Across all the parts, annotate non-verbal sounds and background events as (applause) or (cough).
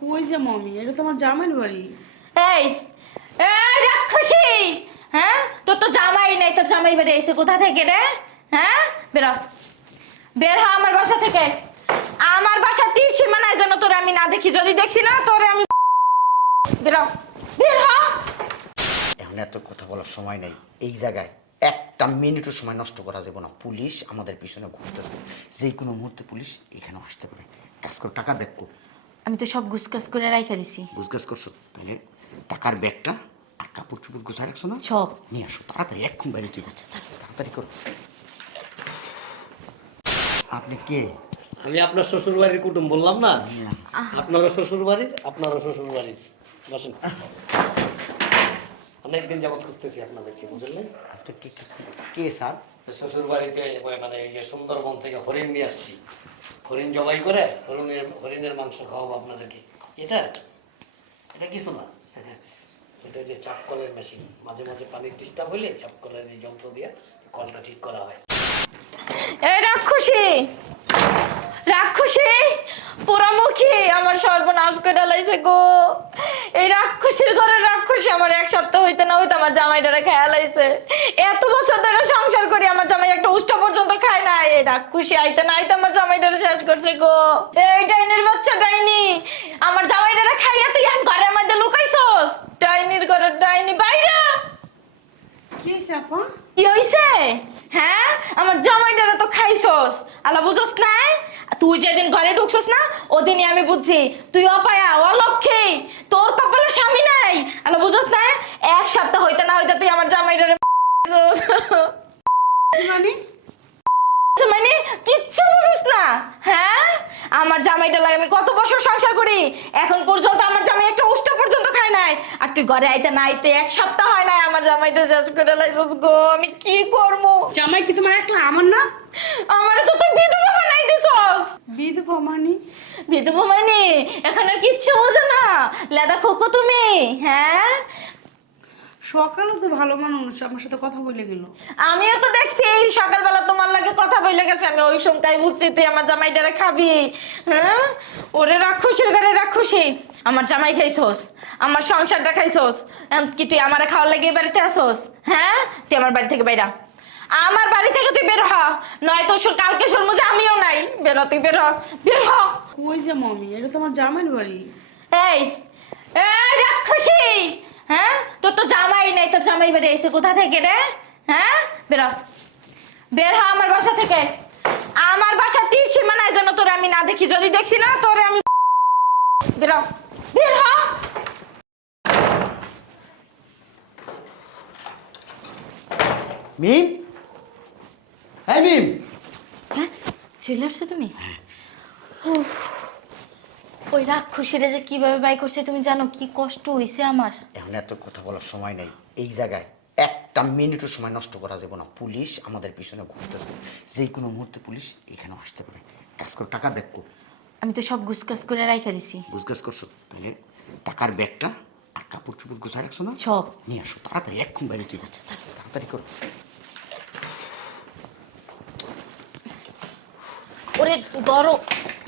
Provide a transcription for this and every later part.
কই যে মমি? এটা তো আমার জামাইর বাড়ি। এই এই রাক্ষসী! হ্যাঁ? তোর তো জামাই নেই তোর জামাই বেড়ে এসে কোথা থেকে রে? হ্যাঁ? বেরো। বের হ আমার বাসা থেকে। আমার বাসা তীর সীমানায় যেন তোরে আমি না দেখি। যদি দেখছি না তোরে আমি বেরো। বের হ! এখন এত কথা বলার সময় নেই। এই জায়গায় একটা মিনিটও সময় নষ্ট করা যাবে না। পুলিশ আমাদের পিছনে ঘুরতেছে। যে কোনো মুহূর্তে পুলিশ এখানেও আসতে পারে। কাজ করো টাকার ব্যাগ কো আমি তো সব গুসকাস করে রাইখা দিছি। বুঝগাছ করছ? তাহলে টাকার ব্যাগটা আর কাপড় চুপড় গোছায় রাখছো না? সব। নিয়ে আসো তাড়াতাড়ি এক্ষুন বাইরে কি আছে তাড়াতাড়ি। করো। আপনি কে? আমি আপনার শ্বশুর বাড়ির কুটুম বললাম না? আপনারও শ্বশুর বাড়ির আপনারও শ্বশুর বাড়ির বসেন অনেকদিন যাবত খুঁজতেছি আপনাদেরকে বুঝলেন আপনি কে কে- কে স্যার? শ্বশুর বাড়িতে ওই মানে এই যে সুন্দরবন থেকে হরিণ নিয়ে আসছি। হরিণ জবাই করে হরিণের হরিণের মাংস খাওয়াবো আপনাদেরকে। এটা? এটা কিছু না এটা যে চাপ কলের মেশিন মাঝে মাঝে পানির ডিস্টার্ব হইলে চাপ কলের এই যন্ত্র দিয়ে কলটা ঠিক করা হয়। এই রাক্ষসী! রাক্ষসী! পোড়ামুখী! আমার সর্বনাশ করে ডালাইছে গো! এই রাক্ষসীর ঘরে রাক্ষসী আমার এক সপ্তাহ হইতে না হইতে আমার জামাইটারে খেয়াল আইছে। এত বছর ধরে সংসার করি আমার জামাই একটা উষ্টা পর্যন্ত খায় না এই রাক্ষসী আইতে না আইতে আমার জামাইটারে শেষ করছে গো। এই ডাইনির বাচ্চা ডাইনি আমার জামাইটারে খাইয়া তুই এখন ঘরের মধ্যে লুকাইছস? ডাইনির ঘরের ডাইনি বাইরে। কি আপা? কি হইছে? হ্যাঁ? আমার জামাইটারে তো খাইছস। আলা বুঝছস না তুই যেদিন ঘরে ঢুকছিস না ওদিনই আমি বুঝছি। তুই অপায়া অলক্ষী। তোর কপালে স্বামী নাই। আলো বুঝছ না? এক সপ্তাহ হইতে না হইতে তুই আমার জামাইটারে। মানে? মানে? কিচ্ছু বুঝিস না। হ্যাঁ? আমার জামাইটা লাগে আমি কত বছর সংসার করি? এখন পর্যন্ত আমার জামাই একটা উষ্টা পর্যন্ত খায় নাই আর তুই ঘরে আইতে না আইতে এক সপ্তাহ হয় নাই আমার জামাইটা শেষ করে লাইছস গো আমি কি করব? জামাই কি তোমার একলা? আমার না? আমারে তো তুই বিধবা বানাই দিছস। বিধবা মানে? বিধবা মানে? এখন আর কিচ্ছু বোঝো না। লেদা খোকো তুমি হ্যাঁ? সকালে তো ভালো মানুষ আমার সাথে কথা বলে গেল। আমিও তো দেখছি এই সকালবেলা তোমার লাগে কথা বলে গেছে আমি ওই সময়টাই বুঝছি তুই আমার জামাইটারে খাবি। হ্যাঁ? ওরে রাক্ষসের ঘরে রাক্ষসী আমার জামাই খাইছস আমার সংসারটা খাইছস কি তুই আমারে খাওয়ার লাগে বাড়িতে আসোস? হ্যাঁ? তুই আমার বাড়ি থেকে বাইরা। আমার বাড়ি থেকে তুই বের হ নয়তো তোর কালকে শুনব যে আমিও নাই। বের তুই বের হ বের হ। কই যে মমি এটা তো আমার জামাইর বাড়ি? এই এই রাক্ষসী! হ্যাঁ? তোর তো জামাই নেই তোর জামাই বেড়ে এসে কোথা থেকে রে? হ্যাঁ? বের বের হ আমার বাসা থেকে। আমার বাসা তীর সীমানায় যেন তোর আমি না দেখি। যদি দেখছি না তোরে আমি বের বের হ। মিম? হ্যাঁ মিম! হ্যাঁ? চলে আসছো তুমি? উফ, ওই রাক্ষসীরা যে কীভাবে বাই করছে তুমি জানো কি কষ্ট হইছে আমার? এখন এত কথা বলার সময় নেই। এই জায়গায় একটা মিনিটও সময় নষ্ট করা যাবে না। পুলিশ আমাদের পিছনে ঘুরতেছে। যে কোনো মুহূর্তে পুলিশ এখানেও আসতে পারে। কাজ করো টাকার ব্যাগ কো। আমি তো সব গুসকাস করে রাইখা দিছি। বুঝগাছ করছ? তাহলে টাকার ব্যাগটা আর কাপড় চুপড় গোছায় রাখছো না? সব। নিয়ে আসো তাড়াতাড়ি এক্ষুন বাইরে কি আছে তাড়াতাড়ি করো। ওরে ধরো।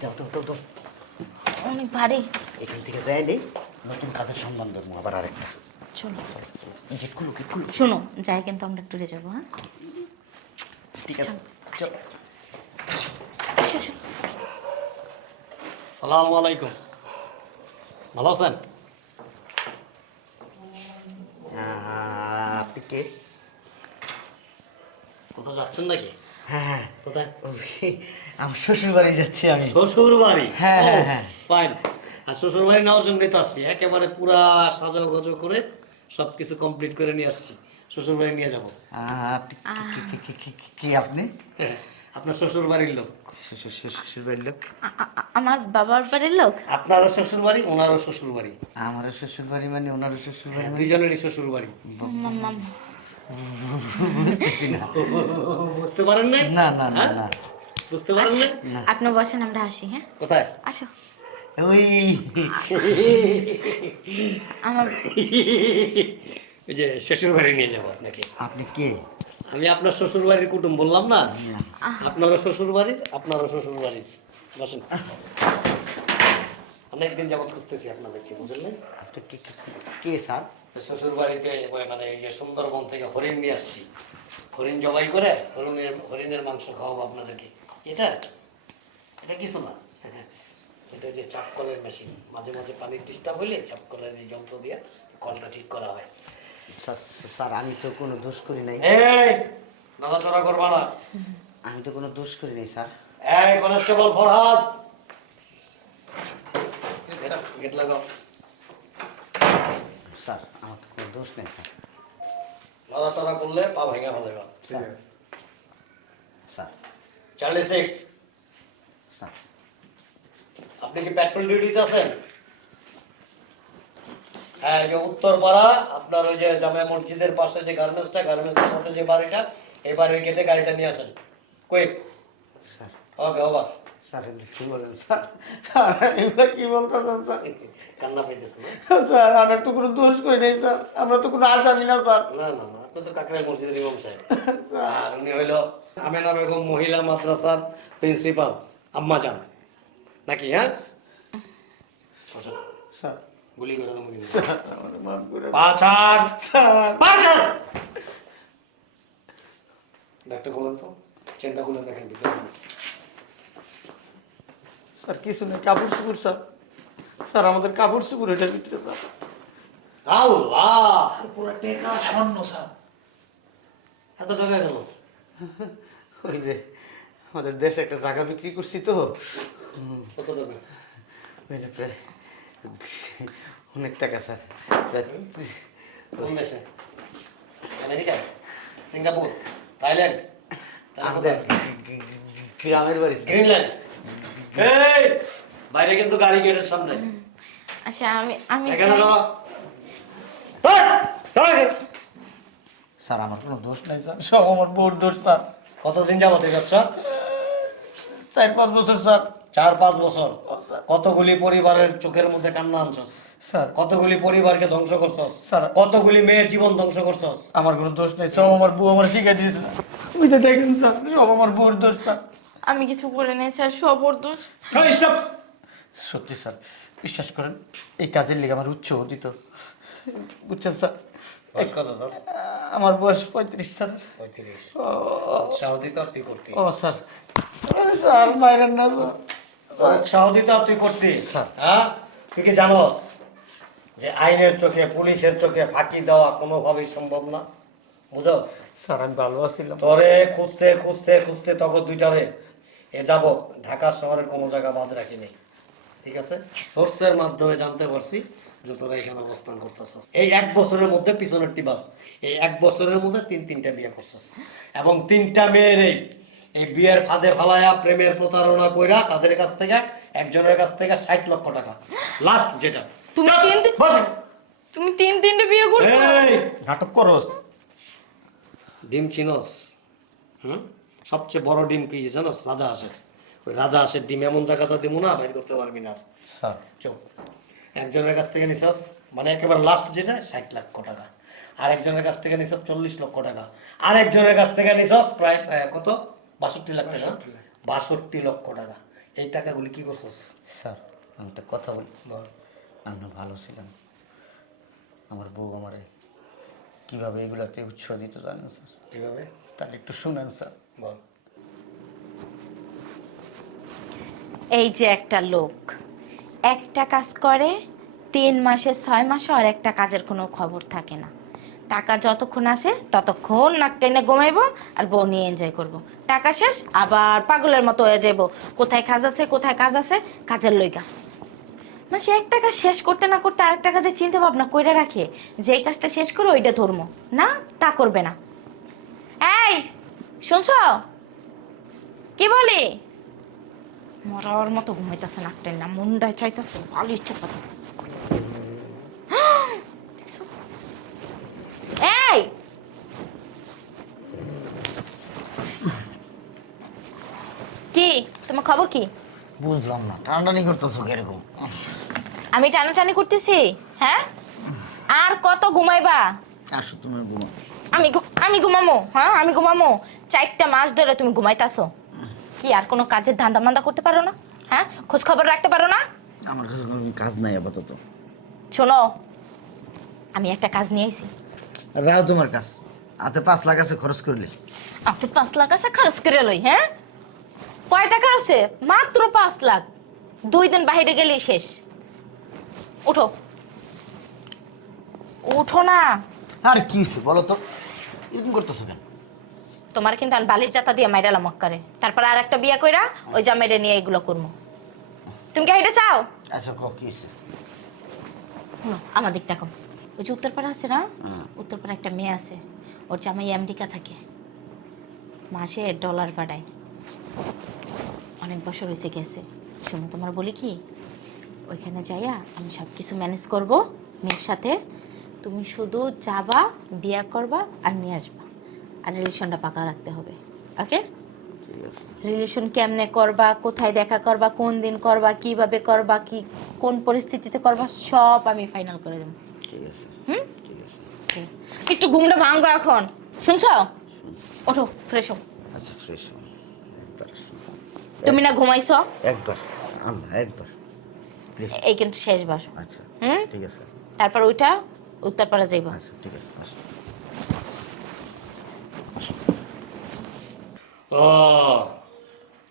যাও তো তো তো অনেক ভারী। এখান থেকে যাই নেই নতুন কাজের সন্ধান ধরবো আবার আরেকটা। চলো। গেট খুলো গেট খুলো শোনো যাই কিন্তু আমরা টুরে যাব হ্যাঁ? ঠিক আছে। সালামু আলাইকুম। ভালো আছেন? আপনি কে? কোথাও যাচ্ছেন নাকি? হ্যাঁ হ্যাঁ। কোথায়? আমার শ্বশুর বাড়ি যাচ্ছি আমি। শ্বশুর বাড়ি হ্যাঁ, হ্যাঁ, হ্যাঁ। ফাইন আর শ্বশুর বাড়ি নেওয়ার জন্য তো আসছি। একেবারে পুরা সাজা গজো করে সব কিছু কমপ্লিট করে নিয়ে আসছি। শ্বশুর বাড়ি নিয়ে যাব। আপনি কি- আপনি? আপনার শ্বশুর বাড়ির লোক? শ্বশুর বাড়ির লোক আমার বাবার বাড়ির লোক? আপনারও শ্বশুর বাড়ি ওনারও শ্বশুর বাড়ি আমারও শ্বশুর বাড়ি মানে ওনারও শ্বশুর বাড়ি মানে দুজনেরই শ্বশুর বাড়ি বুঝতে পারেন না না না না না। বুঝতে পারেন না না। আপনি বসেন আমরা আসি হ্যাঁ? কোথায়? আসো। ওই। আমার ওই যে শ্বশুর বাড়ি নিয়ে যাব আপনাকে। আপনি কে? আমি আপনার শ্বশুর বাড়ির কুটুম বললাম না? আপনারও শ্বশুর বাড়ি আপনারও শ্বশুর বাড়ি। বসেন। অনেকদিন যাবত খুঁজতেছি আপনাদেরকে বুঝলেন? আপনি কে কে- কে স্যার? শ্বশুর বাড়িতে মানে এই যে সুন্দরবন থেকে হরিণ নিয়ে আসছি। হরিণ জবাই করে হরিণের হরিণের মাংস খাওয়াবো আপনাদেরকে। এটা? এটা কিছু না (laughs) এটা যে চাপ কলের মেশিন মাঝে মাঝে পানির ডিস্টার্ব হইলে চাপ কলের এই যন্ত্র দিয়ে কলটা ঠিক করা হয়। স্যার স্যার আমি তো কোনো দোষ করি নাই। এই নড়াচড়া করবা না। আমি তো কোনো দোষ করি নাই স্যার। এই কনস্টেবল ফরহাদ। গেট লাগাও। স্যার আমার তো কোনো দোষ নেই স্যার। নড়াচড়া করলে পা ভেঙে ফেলেবা sir sir. Charlie six sir. আপনি কি পেট্রোল ডিউটিতে আছেন? হ্যাঁ যে উত্তরপাড়া আপনার ওই যে জামে মসজিদের পাশে যে গার্মেন্টসটা গার্মেন্টসের সাথে যে বাড়িটা এই বাড়ির গেটে গাড়িটা নিয়ে আসেন। Quick sir. Okay over sir এগুলো কি বলেন স্যার? স্যার এগুলো কি বলতেছেন স্যার? কান্না স্যার আমরা তো কোনো দোষ করি নাই স্যার। আমরা তো কোনো আসামি না স্যার। না না না আপনি তো কাকরাই মসজিদের ইমাম সাহেব। আর উনি হইল আমেনা বেগম মহিলা মাদ্রাসার প্রিন্সিপাল আম্মা যান নাকি হ্যাঁ? আচ্ছা, স্যার। গুলি করে দেবো কিন্তু। স্যার করে স্যার। ডাক্তার বলেন তো চেনটা খুলে দেখেন ভিতরে। স্যার কিছু নেই কাপড় চুপুর স্যার। স্যার আমাদের কাপড় চুপুর এটার ভিতরে স্যার। আল্লাহ! পুরো টেকা স্বর্ণ স্যার। এত টাকা গেল? ওই যে আমাদের দেশে একটা জায়গা বিক্রি করছি তো। কত টাকা? ওইটা প্রায় অনেক টাকা স্যার। প্রায় কোন দেশে? America Singapore? থাইল্যান্ড? গ্রামের বাড়ি গ্রিনল্যান্ড? এই বাইরে কিন্তু গাড়ি গেটের সামনে। আচ্ছা আমি আমি এখানে দাঁড়া। স্যার আমার কোনো দোষ নাই স্যার। সব আমার বউর দোষ স্যার। কতদিন যাবত এই ব্যবসা? চার পাঁচ বছর স্যার। চার পাঁচ বছর? কতগুলি পরিবারের চোখের মধ্যে কান্না আনছস? স্যার। কতগুলি পরিবারকে ধ্বংস করছস? স্যার। কতগুলি মেয়ের জীবন ধ্বংস করছস? আমার কোনো দোষ নেই সব আমার বউ আমার শিখে দিয়েছে। ওই তো দেখেন স্যার সব আমার বউর দোষ স্যার। আমি কিছু করে নিয়েছি আর সব ওর দোষ সত্যি স্যার বিশ্বাস করেন এই কাজের লিগে আমার উচ্চ দিত বুঝছেন স্যার? আমার বয়স পঁয়ত্রিশ স্যার। পঁয়ত্রিশ। ও উৎসাহ দিত আর তুই করতি ও স্যার। স্যার মাইরেন না স্যার। উৎসাহ দিত আর তুই করতি স্যার। হ্যাঁ? তুই কি জানস যে আইনের চোখে পুলিশের চোখে ফাঁকি দেওয়া কোনোভাবেই সম্ভব না? বুঝস? স্যার আমি ভালো আছিলাম। তোরে খুঁজতে খুঁজতে খুঁজতে তখন দুইটারে এ যাবত ঢাকা শহরের কোনো জায়গা বাদ রাখি নেই ঠিক আছে? সোর্সের মাধ্যমে জানতে পারছি যে তোরা এখানে অবস্থান করতেছ এই এক বছরের মধ্যে পিছনের টিবাস এই এক বছরের মধ্যে তিন তিনটা বিয়ে করছস। এবং তিনটা মেয়ের এই এই বিয়ের ফাঁদে ফালায়া প্রেমের প্রতারণা কইরা তাদের কাছ থেকে একজনের কাছ থেকে ষাট লক্ষ টাকা। লাস্ট যেটা। তুমি তিন- তুমি তিন তিনটে বিয়ে করছ? নাটক করস। ডিম চিনস। হুম? সবচেয়ে বড় ডিম কি জানোস রাজা হাঁসের ওই রাজা হাঁসের ডিম এমন জায়গাটা দিব না বাইর করতে পারবি না চুপ। একজনের কাছ থেকে নিছস মানে একেবারে লাস্ট যেটা ষাট লক্ষ টাকা। আর একজনের কাছ থেকে নিছস চল্লিশ লক্ষ টাকা। আর একজনের কাছ থেকে নিছস প্রায় কত? বাষট্টি লাখ টাকা। বাষট্টি লক্ষ টাকা। এই টাকাগুলি কি করছস? স্যার আমি একটা কথা বলি। আমি ভালো ছিলাম। আমার বউ আমারে কীভাবে এগুলাতে উৎসাহ দিত জানেন স্যার? কীভাবে? তাহলে একটু শুনেন স্যার। এই যে একটা লোক, একটা কাজ করে, তিন মাসে ছয় মাসে আর একটা কাজের কোনো খবর থাকে না। টাকা যতক্ষণ আসে ততক্ষণ নাক টেনে ঘুমাইবো আর বউ নিয়ে এনজয় করব। টাকা শেষ, আবার পাগলের মতো হয়ে যাইব। কোথায় কাজ আছে, কোথায় কাজ আছে, কাজের লইগা। মানে সে একটা কাজ শেষ করতে না করতে আরেকটা কাজে চিন্তা ভাবনা কইরা রাখে যে কাজটা শেষ করে ওইটা ধর্ম। না, তা করবে না। এই শুনছ? কি বলি? মরার মতো ঘুমাইতেছে নাকটেন না মুন্ডায় চাইতেছে ভালো ইচ্ছা কথা এই! কি? তোমার খবর কি? বুঝলাম না টানাটানি করতেছো এরকম আমি টানাটানি করতেছি হ্যাঁ? আর কত ঘুমাইবা? আসো তুমি ঘুমাও। আমি আমি ঘুমামো হ্যাঁ? আমি ঘুমামো। চারটা মাস ধরে তুমি ঘুমাইতাছো। কি আর কোনো কাজের ধান্দা মান্দা করতে পারো না? হ্যাঁ? খোঁজ খবর রাখতে পারো না? আমার কাছে কোনো কাজ নাই আপাতত। শোনো আমি একটা কাজ নিয়ে আইছি। রাও তোমার কাজ। হাতে পাঁচ লাখ আছে খরচ করলে আপনি পাঁচ লাখ আছে খরচ করে লই হ্যাঁ? কয় টাকা আছে? মাত্র পাঁচ লাখ। দুই দিন বাইরে গেলেই শেষ। উঠো। উঠো না। আর কি বলো তো? এরকম করতেছো কেন? তোমার কিন্তু আমি বালির জাতা দিয়ে মাইরালাম মক্কারে। তারপর আর একটা বিয়া কইরা ওই জামাইরে নিয়ে এগুলো করব তুমি কি এটা চাও? আচ্ছা ক কি আমার দিক দেখো ওই যে উত্তরপাড়া আছে না। উত্তরপাড়া একটা মেয়ে আছে। ওর জামাই আমেরিকা থাকে। মাসে ডলার পাঠায়। অনেক বছর হয়েছে গেছে। শোনো তোমার বলি কি? ওইখানে যাইয়া আমি সব কিছু ম্যানেজ করব মেয়ের সাথে। তুমি শুধু যাবা বিয়া করবা আর নিয়ে আসবা। আর রিলেশনটা পাকা রাখতে হবে ওকে রিলেশন কেমনে করবা কোথায় দেখা করবা কোন দিন করবা কীভাবে করবা কি কোন পরিস্থিতিতে করবা সব আমি ফাইনাল করে দেবো। ঠিক আছে। হুম? ঠিক আছে। একটু ঘুমটা ভাঙ্গো এখন। শুনছো? ওঠো ফ্রেশ হও। আচ্ছা ফ্রেশ একবার তুমি না ঘুমাইছো? একবার। আমরা একবার। এই কিন্তু শেষবার। আচ্ছা। হুম? ঠিক আছে। তারপর ওইটা উত্তরপাড়া যাইবা। আচ্ছা ঠিক আছে আসো। ও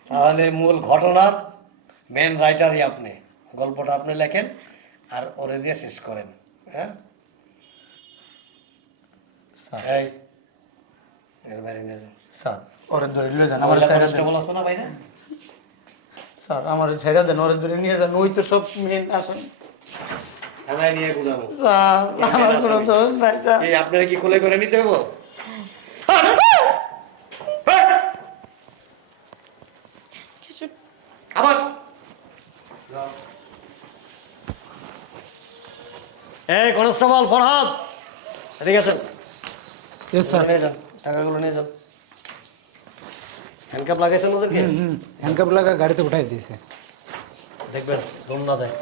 তাহলে মূল ঘটনার মেন রাইটারই আপনি। গল্পটা আপনি লেখেন আর ওরে দিয়ে শেষ করেন হ্যাঁ? এই, এর বাইরে নিয়ে যান। স্যার ওরে ধরে নিয়ে যান আমার ছেড়ে দেন কনস্টেবল আছে না বাইরে স্যার আমার ছেড়ে দেন ওরে ধরে নিয়ে যান ওই তো সব মেন আসেন। থানায় নিয়ে স্যার আমার কোনো দোষ নাই স্যার। এই আপনারা কি কোলে করে নিতে হব? আবার! এই কনস্টেবল ফরহাদ এদিকে আসেন। নিয়ে যান টাকাগুলো নিয়ে যান। হ্যান্ডকাপ লাগাইছেন ওদেরকে? হ্যান্ডকাপ লাগা গাড়িতে উঠাই দিয়েছে। দেখবেন দম না দেয়।